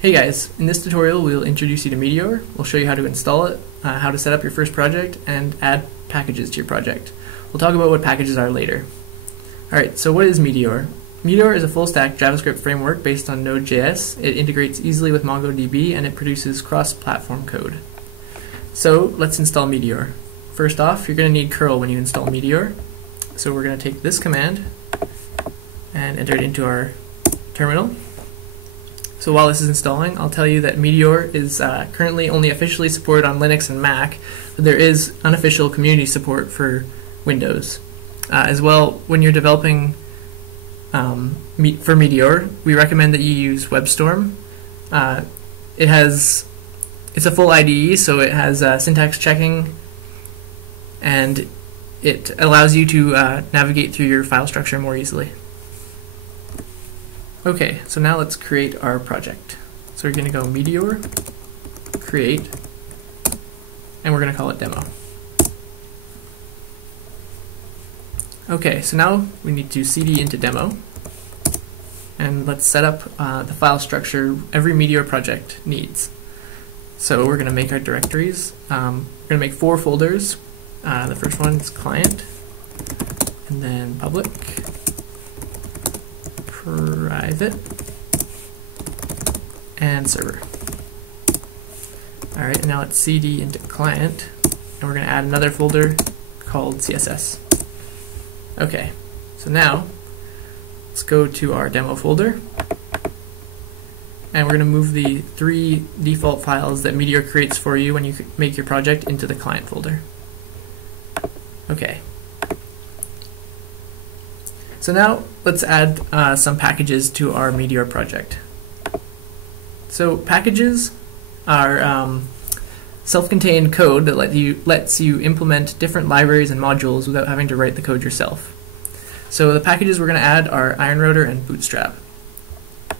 Hey guys, in this tutorial we'll introduce you to Meteor, we'll show you how to install it, how to set up your first project, and add packages to your project. We'll talk about what packages are later. Alright, so what is Meteor? Meteor is a full-stack JavaScript framework based on Node.js. It integrates easily with MongoDB and it produces cross-platform code. So let's install Meteor. First off, you're going to need curl when you install Meteor. So we're going to take this command and enter it into our terminal. So while this is installing, I'll tell you that Meteor is currently only officially supported on Linux and Mac, but there is unofficial community support for Windows. As well, when you're developing for Meteor, we recommend that you use WebStorm. It's a full IDE, so it has syntax checking, and it allows you to navigate through your file structure more easily. Okay, so now let's create our project. So we're going to go Meteor, create, and we're going to call it demo. Okay, so now we need to cd into demo, and let's set up the file structure every Meteor project needs. So we're going to make our directories. We're going to make 4 folders. The first one is client, and then public, private, and server. Alright, now let's cd into client, and we're going to add another folder called CSS. Okay, so now let's go to our demo folder, and we're going to move the 3 default files that Meteor creates for you when you make your project into the client folder. Okay. So now let's add some packages to our Meteor project. So packages are self-contained code that lets you implement different libraries and modules without having to write the code yourself. So the packages we're going to add are IronRouter and Bootstrap.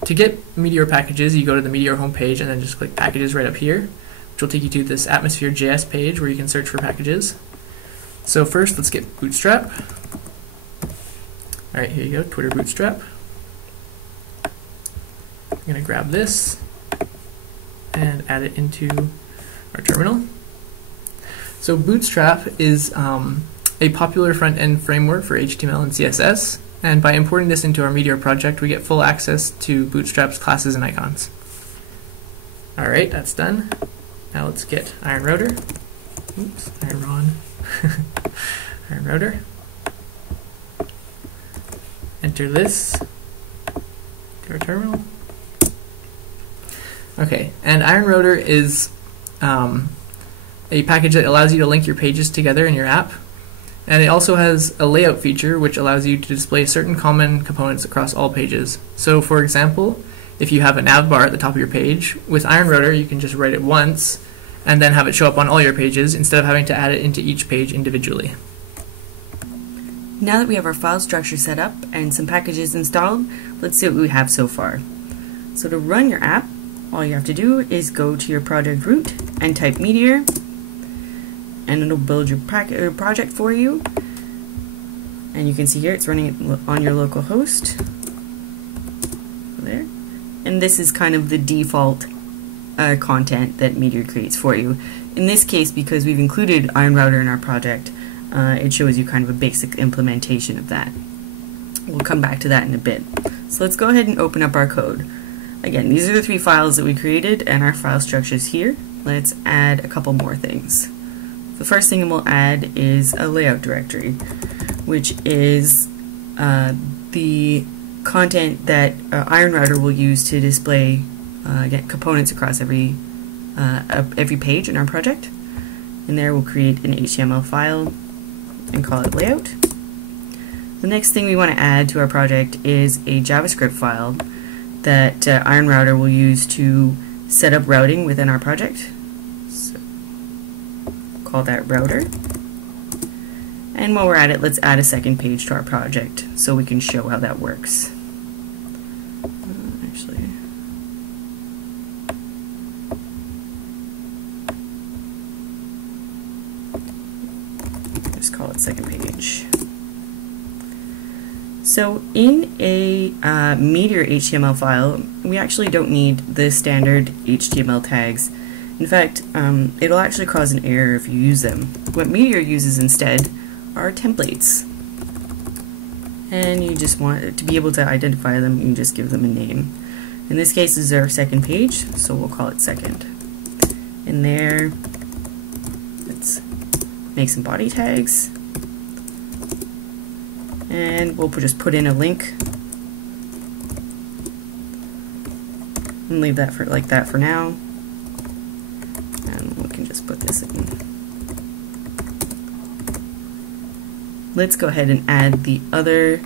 To get Meteor packages, you go to the Meteor homepage and then just click Packages right up here, which will take you to this Atmosphere.js page where you can search for packages. So first, let's get Bootstrap. Alright, here you go, Twitter Bootstrap. I'm going to grab this and add it into our terminal. So Bootstrap is a popular front-end framework for HTML and CSS, and by importing this into our Meteor project, we get full access to Bootstrap's classes and icons. Alright, that's done. Now let's get IronRouter. Oops, IronRouter. Enter this to our terminal. Okay, and IronRouter is a package that allows you to link your pages together in your app, and it also has a layout feature which allows you to display certain common components across all pages. So for example, if you have a nav bar at the top of your page, with IronRouter you can just write it once and then have it show up on all your pages instead of having to add it into each page individually. Now that we have our file structure set up and some packages installed, let's see what we have so far. So to run your app, all you have to do is go to your project root and type Meteor, and it'll build your project for you. And you can see here it's running on your local host. There. And this is kind of the default content that Meteor creates for you. In this case, because we've included IronRouter in our project, it shows you kind of a basic implementation of that. We'll come back to that in a bit. So let's go ahead and open up our code. Again, these are the 3 files that we created and our file structure is here. Let's add a couple more things. The first thing we'll add is a layout directory, which is the content that IronRouter will use to display components across every page in our project. And there we'll create an HTML file and call it layout. The next thing we want to add to our project is a JavaScript file that IronRouter will use to set up routing within our project. So call that router. And while we're at it, let's add a second page to our project so we can show how that works. Just call it second page. So in a Meteor HTML file, we actually don't need the standard HTML tags. In fact, it'll actually cause an error if you use them. What Meteor uses instead are templates. And you just want to be able to identify them, you can just give them a name. In this case, this is our second page, so we'll call it second. In there, let's make some body tags. And we'll just put in a link and leave that for like that for now. And we can just put this in. Let's go ahead and add the other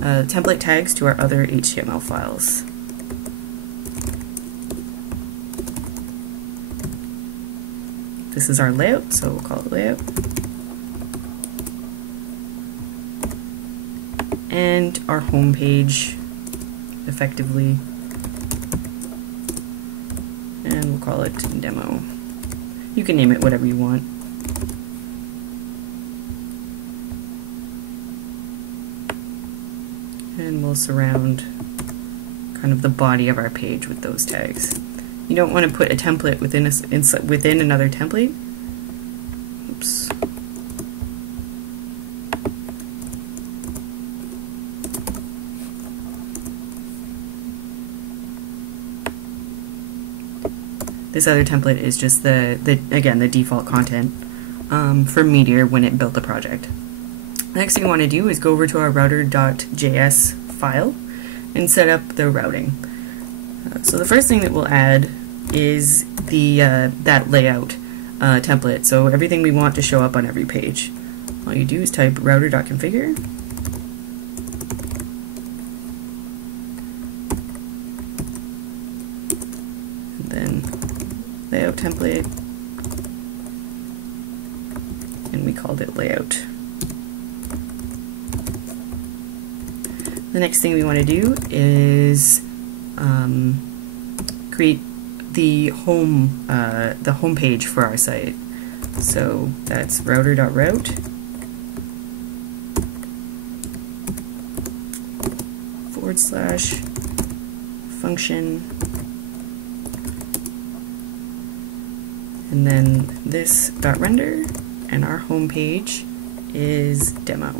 template tags to our other HTML files. This is our layout, so we'll call it layout. And our home page, effectively. And we'll call it demo. You can name it whatever you want. And we'll surround kind of the body of our page with those tags. You don't want to put a template within another template. Oops. This other template is just again the default content for Meteor when it built the project. The next thing we want to do is go over to our router.js file and set up the routing. So the first thing that we'll add is that layout template. So everything we want to show up on every page. All you do is type router.configure. And then layout template. And we called it layout. The next thing we want to do is create the home page for our site. So that's router.route / function, and then this .render, and our home page is demo.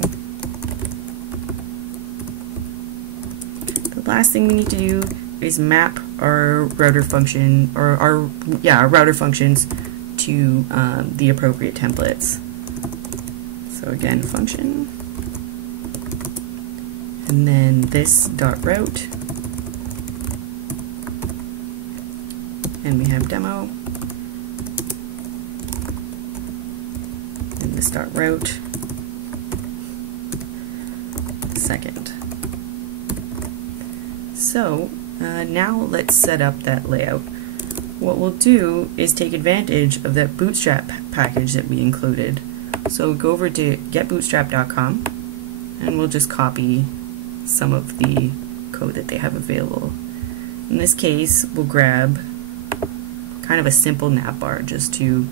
The last thing we need to do is map our router function, or our router functions to the appropriate templates. So again, function, and then this .route, and we have demo, and this .route second. So now let's set up that layout. What we'll do is take advantage of that Bootstrap package that we included. So go over to getbootstrap.com and we'll just copy some of the code that they have available. In this case, we'll grab kind of a simple navbar just to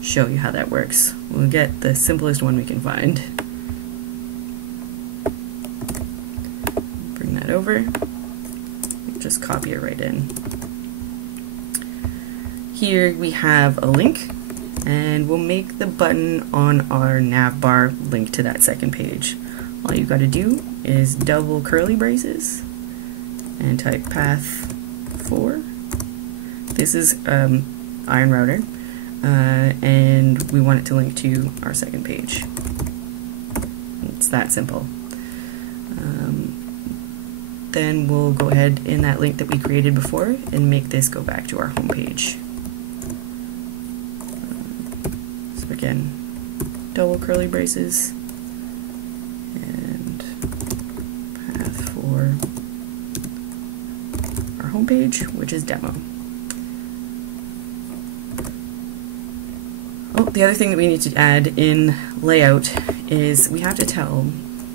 show you how that works. We'll get the simplest one we can find. Bring that over. Just copy it right in. Here we have a link, and we'll make the button on our navbar link to that second page. All you got to do is double curly braces and type path 4. This is Iron Router, and we want it to link to our second page. It's that simple. Then we'll go ahead in that link that we created before and make this go back to our home page. So again, double curly braces and path for our home page, which is demo. Oh, the other thing that we need to add in layout is we have to tell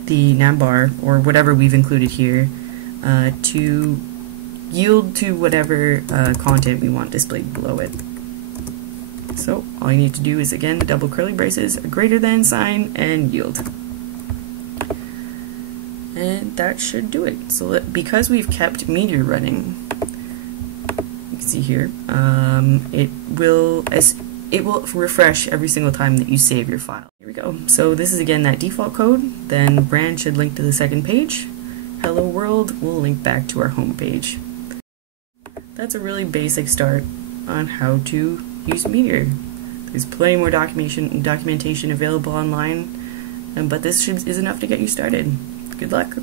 the navbar, or whatever we've included here, to yield to whatever content we want displayed below it. So all you need to do is, again, the double curly braces, a greater than sign, and yield. And that should do it. So because we've kept Meteor running, you can see here, it will refresh every single time that you save your file. Here we go. So this is again that default code. Then brand should link to the second page. Hello world will link back to our home page. That's a really basic start on how to use Meteor. There's plenty more documentation available online, but this is enough to get you started. Good luck.